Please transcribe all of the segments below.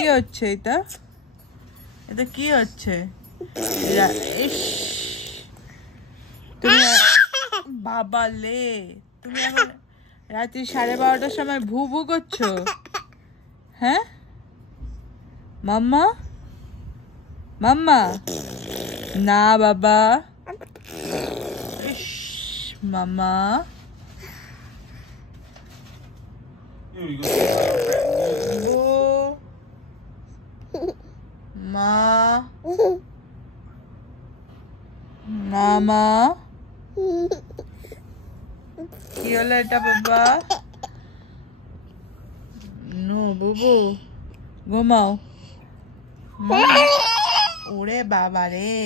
কি হচ্ছে এটা? এটা কি হচ্ছে? তুমি বাবা লে, তুমি এখন রাত্রি 12:30টার সময় ভু ভু করছো? হ্যাঁ মাম্মা, মাম্মা না বাবা, মাম্মা মা না মা, কি হলো এটা বাবা? নো বুবু ঘুমাও। ওরে বাবা রে,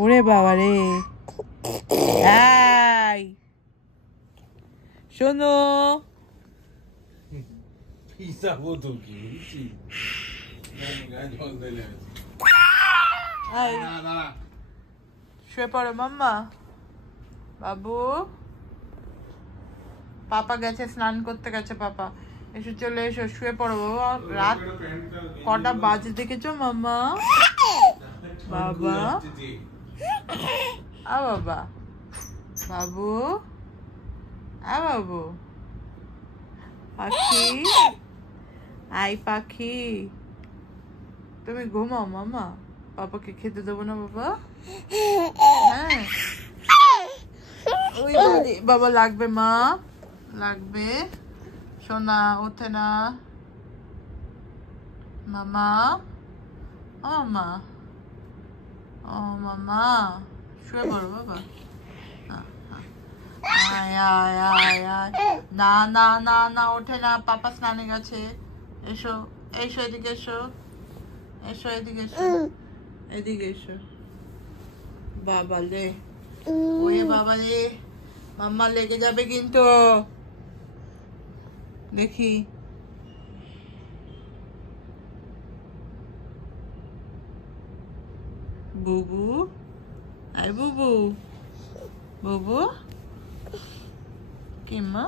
ওরে বাবা রে, এই শোনো, শুয়ে পড়ো মাম্মা। বাবু পাপা গেছে, স্নান করতে গেছে পাপা। এসো চলে এসো, শুয়ে পড়ো বাবা। রাত কটা বাজে দেখেছো মাম্মা? বাবা আ বাবা, বাবু আ বাবু, পাখি আই পাখি, তুমি ঘুমাও মামা, পাপাকে খেতে দেবো না বাবা। হ্যাঁ ওই বাবা লাগবে, মা লাগবে, সোনা ওঠে না মামা, ও মামা, ও মামা শুয়ে পড়ো বাবা। আয় আয় আয় আয়, না না না না ওঠে না, পাপা স্নানে গেছে। এসো এসো এদিকে এসো, এসো এদিকে এসো, এদিকে এসো। বাবা লে, ওরে বাবা লে, মাম্মা লেগে যাবে কিন্তু, দেখি। বুবু আয় বুবু, বুবু কি মা?